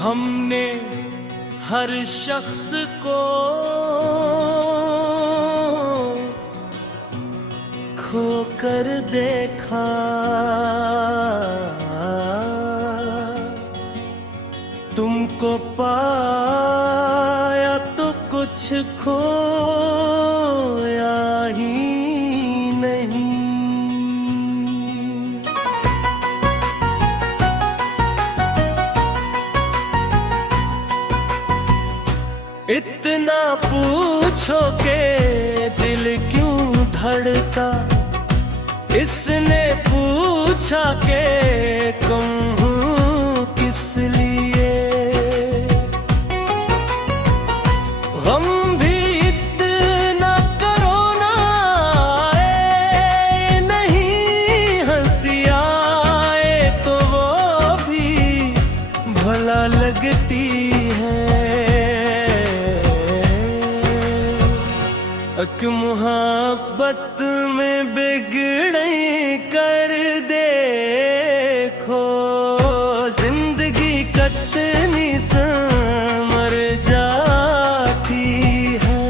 हमने हर शख्स को खो कर देखा, तुमको पाया तो कुछ खोया ही नहीं। इतना पूछो के दिल क्यों धड़का, इसने पूछा के कहूँ किस लिए। गम भी इतना करो ना आए नहीं, हंसी आए तो वो भी भला लगती है। अक मुहब्बत में बिगड़े कर देखो, जिंदगी कितनी संवर जाती है।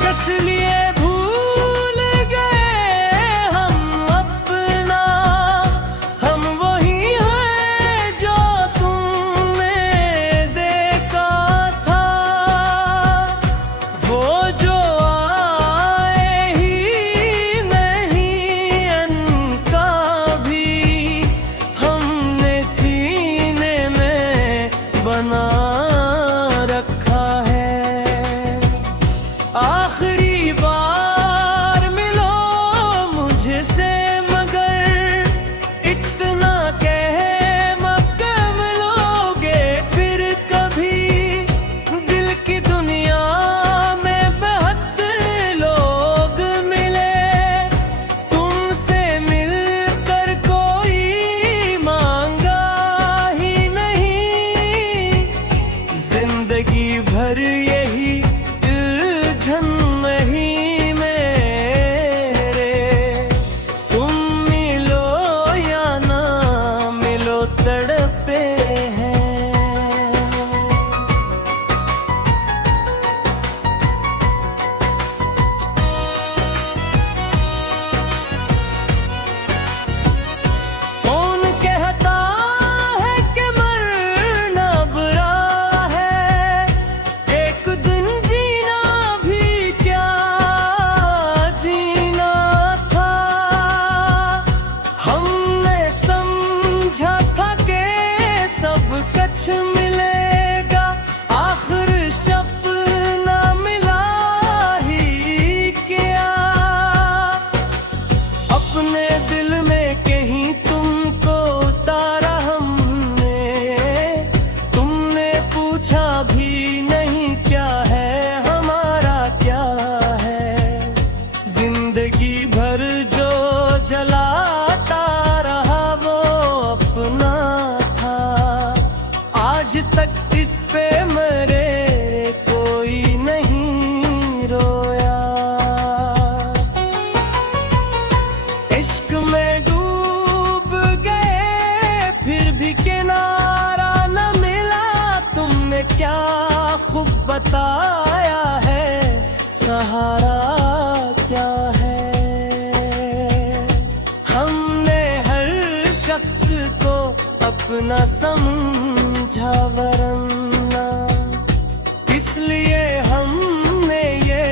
किस लिए भूल गए हम अपना, हम वही हैं जो तुमने देखा था। वो जो आए ही नहीं, उनका भी हमने सीने में बना रखा है। आखिरी बार मिलो मुझसे मगर इतना कह मत मिलोगे फिर कभी। दिल की दुनिया में बेहद लोग मिले, तुमसे मिलकर कोई मांगा ही नहीं। जिंदगी भर यही उलझन नहीं मेरे, तुम मिलो या ना मिलो तड़पे हैं। कौन कहता है कि मरना बुरा है, एक दिन जीना भी क्या जीना था। हमने समझा था कि सब कुछ मिलेगा, आखिर सपना मिला ही क्या। अपने दिल में कहीं तुमको उतारा हमने, तुमने पूछा भी नहीं क्या है हमारा क्या है। जिंदगी भर जो जलाता रहा वो अपना था, आज तक इस पे मरे कोई नहीं रोया। इश्क में डूब गए फिर भी किनारा न मिला, तुमने क्या खूब बताया है सहारा क्या है। हमने हर शख्स को अपना समझा वरना, इसलिए हमने ये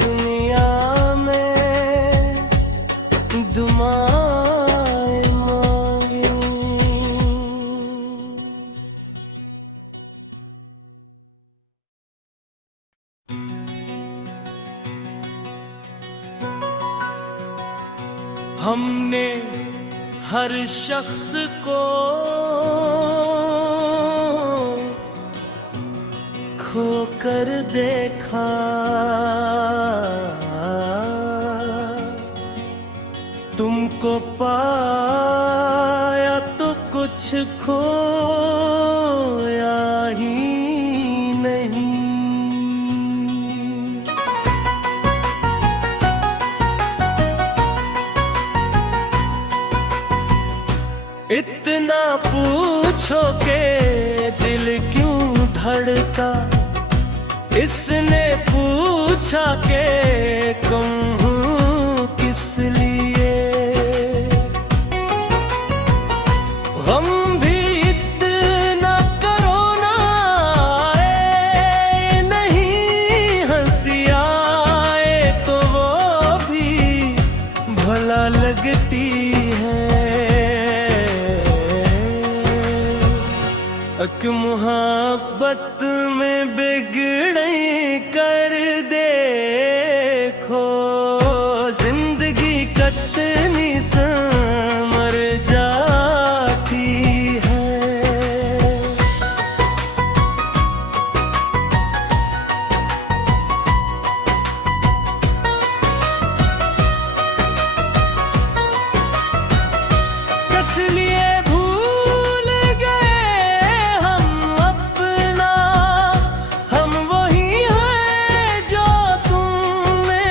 दुनिया में दुआएं मांगी। हमने हर शख्स को खो कर देखा, तुमको पाया तो कुछ खोया ही नहीं। इतना पूछो के दिल क्यों धड़का, इसने पूछा के कहूँ किस लिए। हम भी इतना करो ना आए, नहीं हंसी आए तो वो भी भला लगती है। अक मुहब्बत में बिगड़े कर देखो, जिंदगी कितनी संवर जाती है। किस लिए भूल गए हम अपना, हम वही हैं जो तुमने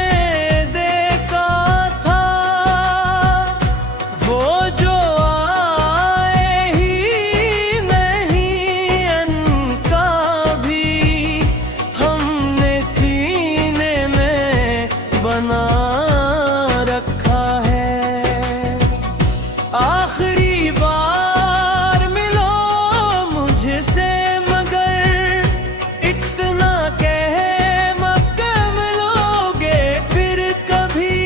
देखा था। वो जो आए ही नहीं, उनका भी हमने सीने में बना रखा है। आखिरी बार मिलो मुझसे मगर इतना कह मत मिलोगे फिर कभी।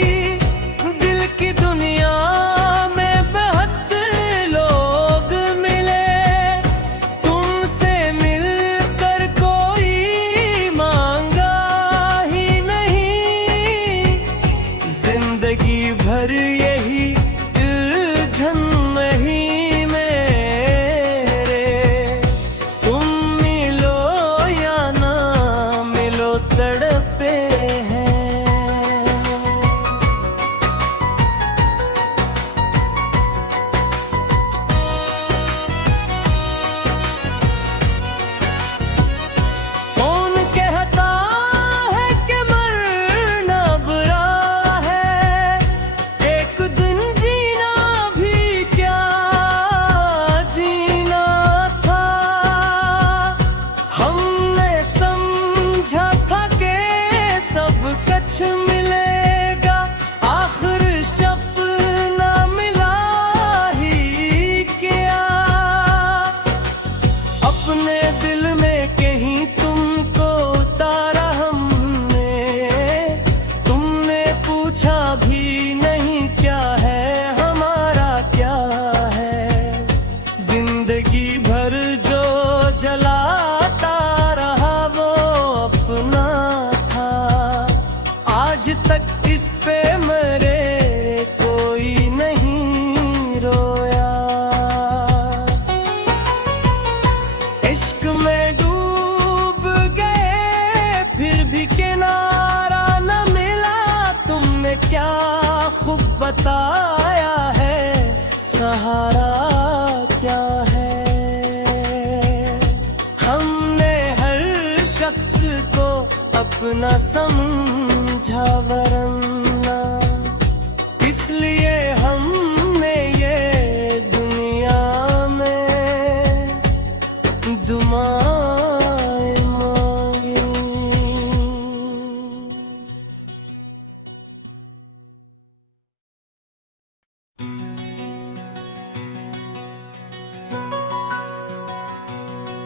दिल की दुनिया में बेहद लोग मिले, तुमसे मिलकर कोई मांगा ही नहीं। जिंदगी भर यही उलझन नहीं मेरे, तुम मिलो या ना मिलो तड़पे हैं। कौन कहता है कि मरना बुरा है, एक दिन जीना भी क्या जीना था। हमने समझा था कि सब कुछ मिलेगा, आखिर सपना मिला ही क्या। अपने दिल में कहीं तुमको उतारा हमने, तुमने पूछा भी नहीं क्या है हमारा क्या है। जिंदगी भर जो जलाता रहा वो अपना था, आज तक इस पे मरे कोई नहीं रोया। इश्क में डूब गए फिर भी किनारा न मिला, तुमने क्या खूब बताया है सहारा क्या है। हमने हर शख्स को अपना समझा वरना, इसलिए हमने ये दुनिया में दुआएं मांगी।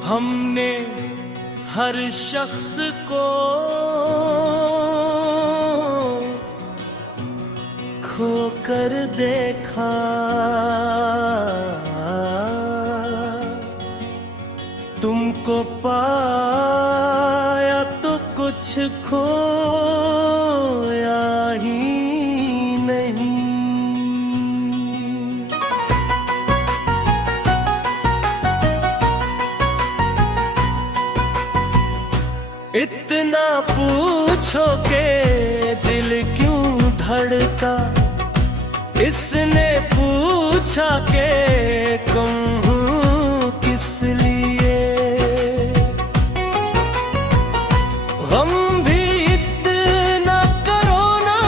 हमने हर शख्स को खो कर देखा, तुमको पाया तो कुछ खोया ही नहीं। इतना पूछो के दिल क्यों धड़का, इसने पूछा के कहूँ किस लिए। हम भी इतना करो ना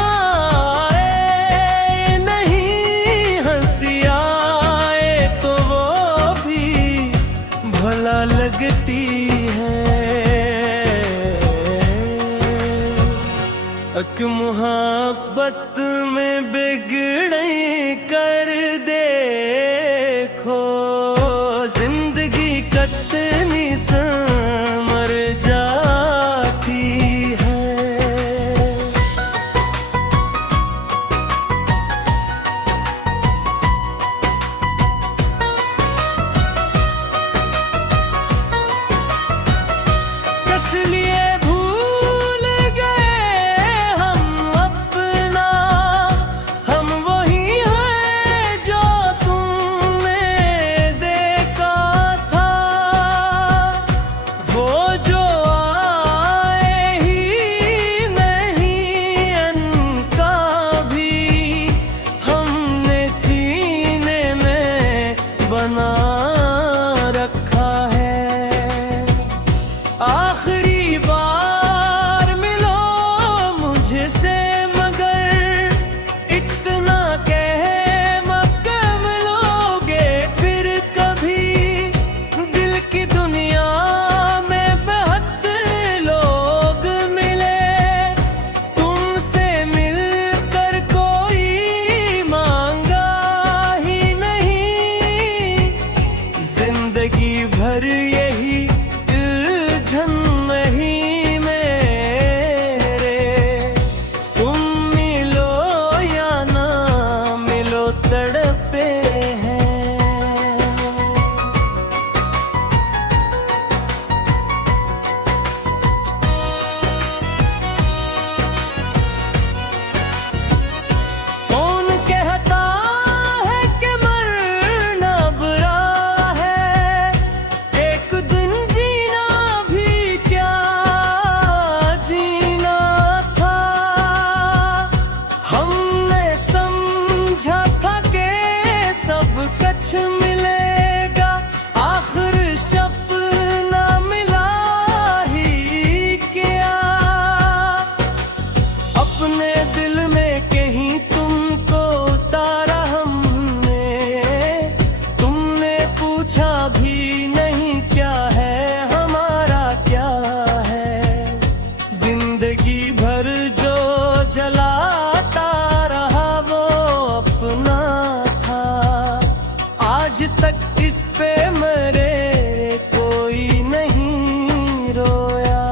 आए, नहीं हंसी आए तो लगती है। अक मोहब्बत में बिगड़ी कर देखो, जिंदगी कितनी संवर जाती है। इसलिए भूल गए हम अपना, हम वही हैं जो तुमने देखा था। वो जो आए ही नहीं, उनका भी हमने सीने में बना रखा है। आखिरी बार मिलो मुझसे, मगर इतना कह मत मिलोगे फिर कभी। दिल की दुनिया में बेहद लोग मिले, तुमसे मिलकर कोई मांगा ही नहीं। जिंदगी भर यही उलझन नहीं मेरे, तुम मिलो या ना मिलो तड़पे हैं। कौन कहता है कि मरना बुरा है, एक दिन जीना भी क्या जीना था। हमने समझा था कि सब कुछ मिलेगा, आखिर सपना मिला ही क्या। अपने दिल में कहीं तुमको उतारा हमने, तुमने पूछा भी नहीं क्या है हमारा क्या है। जिंदगी भर जो जलाता रहा वो अपना था, आज तक इस पे मरे कोई नहीं रोया।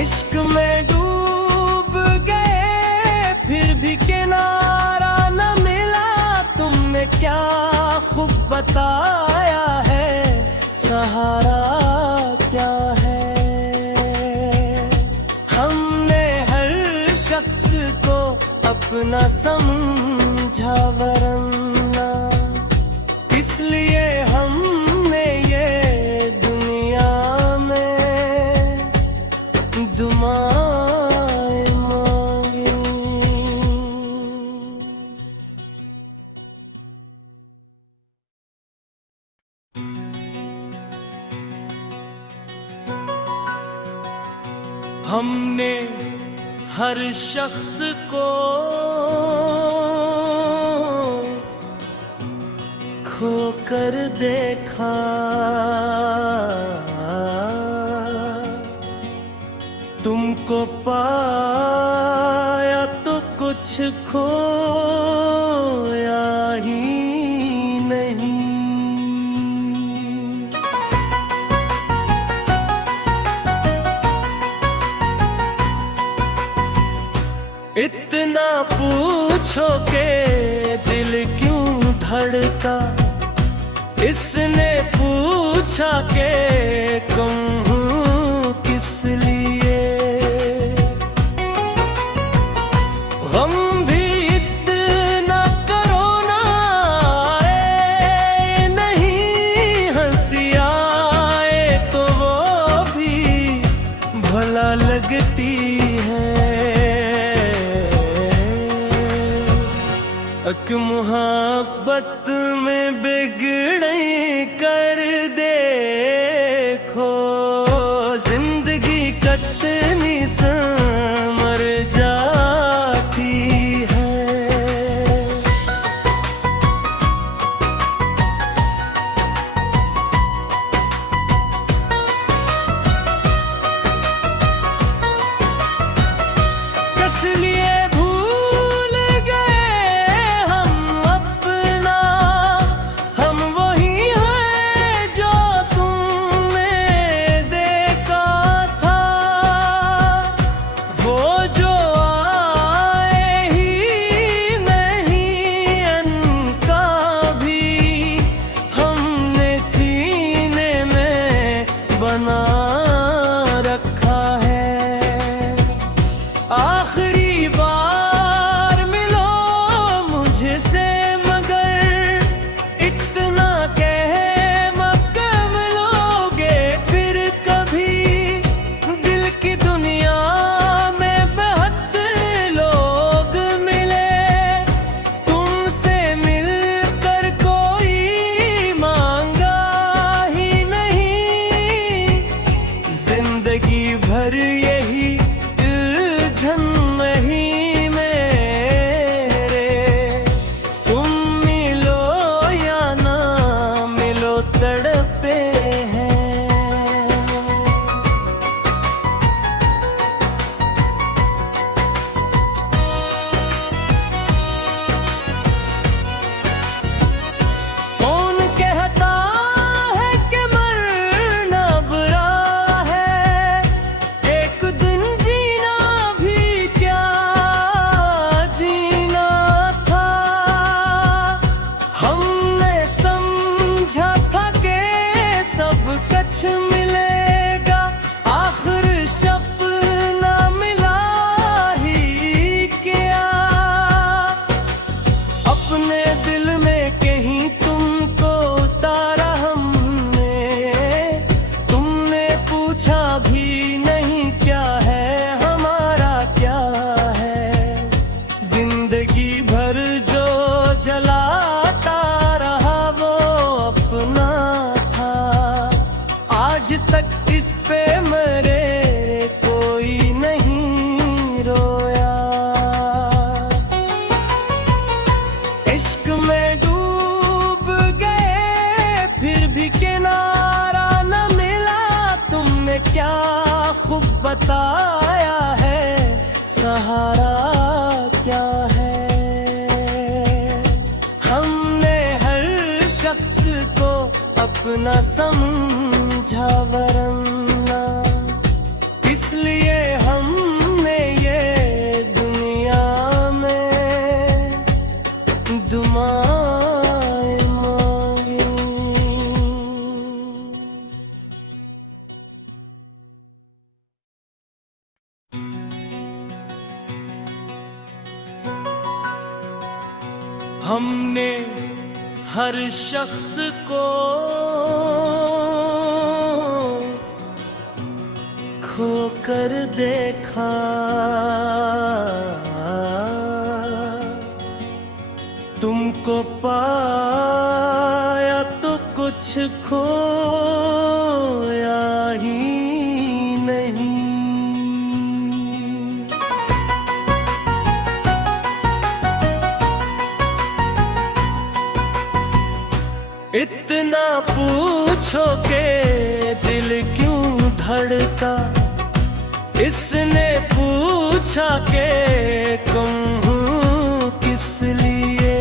इश्क में डूब गए फिर भी किनारा न मिला, तुमने क्या खूब बताया है, सहारा क्या है। हमने हर शख्स को अपना समझा वरना, इसलिए हमने ये दुनिया में दुआएं मांगी। हमने हर शख्स को खोकर देखा, तुमको पाया तो कुछ खोया ही नहीं। इतना पूछो के दिल क्यों धड़का, इसने पूछा के कहूँ किस लिए। हम भी इतना करो ना, आए नहीं हंसी आए तो वो भी भला लगती है। अक मोहब्बत में बिगड़ी कर देखो, जिंदगी कितनी संवर जाती है। शख्स को अपना समझा वरना, इसलिए हमने ये दुनिया में दुआएं मांगी। हमने हर शख्स को खोकर देखा, तुमको पाया तो कुछ खोया ही नहीं। इतना पूछो के दिल क्यों धड़का, इसने पूछा के कहूँ किस लिए।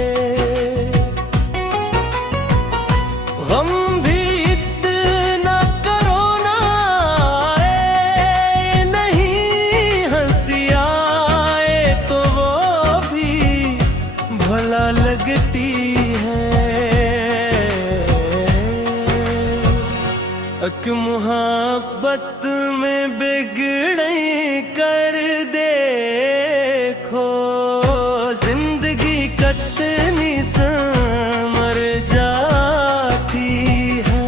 गम भी इतना करो ना आए नहीं, हंसी आए तो वो भी भला लगती है। अक मुहब्बत में बिगड़े कर देखो, जिंदगी कितनी संवर जाती है।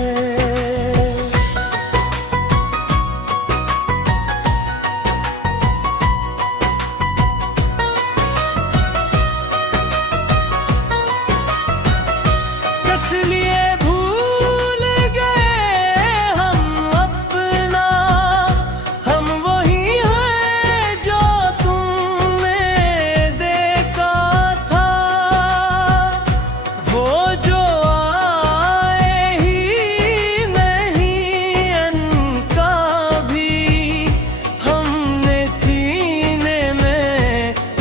इसलिए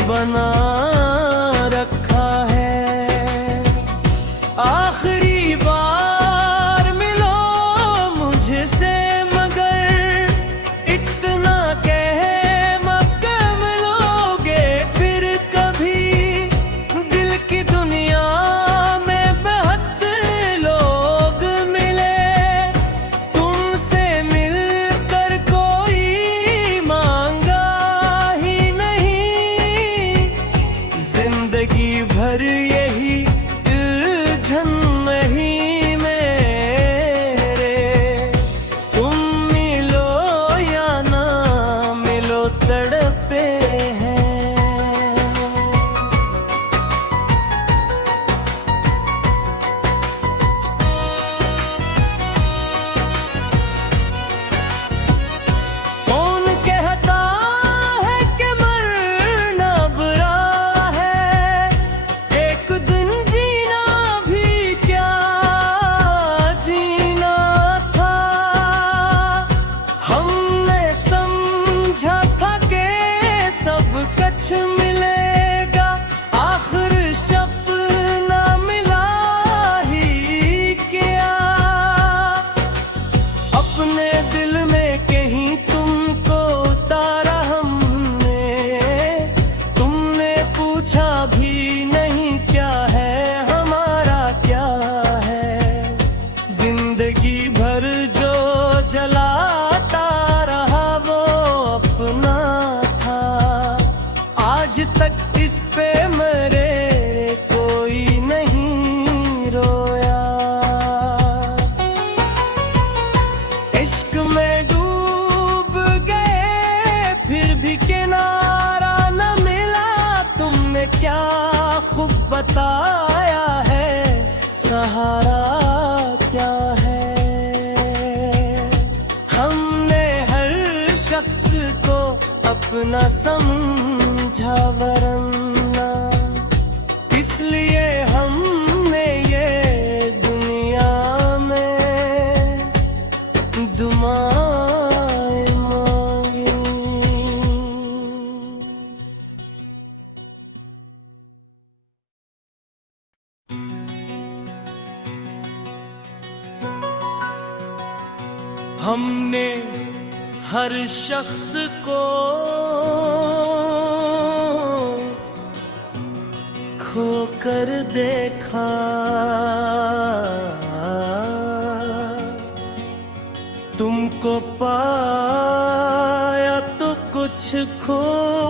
बना रखा है। आखिरी बार मिलो मुझसे मगर इतना कह मत मिलोगे फिर कभी। दिल की दुनिया में बेहद लोग मिले, तुमसे मिलकर कोई मांगा ही नहीं। जिंदगी भर यही उलझन नहीं मेरे, तुम मिलो या ना मिलो तड़पे हैं। कौन कहता है कि मरना बुरा है, एक दिन जीना भी क्या जीना था। हमने समझा था कि सब कुछ मिलेगा, आखिर सपना मिला ही क्या। अपने दिल में कहीं तुमको उतारा हमने, तुमने पूछा भी नहीं क्या है हमारा क्या है। जिंदगी भर जो जलाता रहा वो अपना था, आज तक इस पे मरे कोई नहीं रोया। इश्क में डूब गए फिर भी किनारा न मिला, तुमने क्या खूब बताया है सहारा क्या है। हमने हर शख्स को अपना समझा वरना, इसलिए हमने ये दुनिया में दुआएं मांगी। हमने हर शख्स को खो कर देखा, तुमको पाया तो कुछ खोया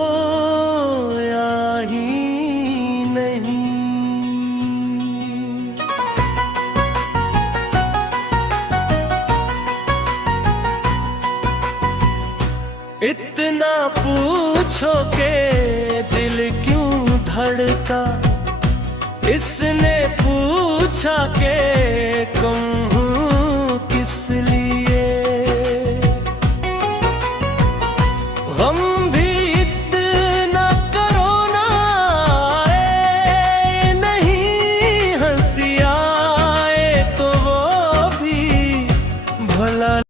ही नहीं। इतना पूछो के दिल क्यों धड़का, इसने पूछा के कहूँ किस लिए। हम भी इतना करो ना, आए नहीं हंसी आए तो वो भी भला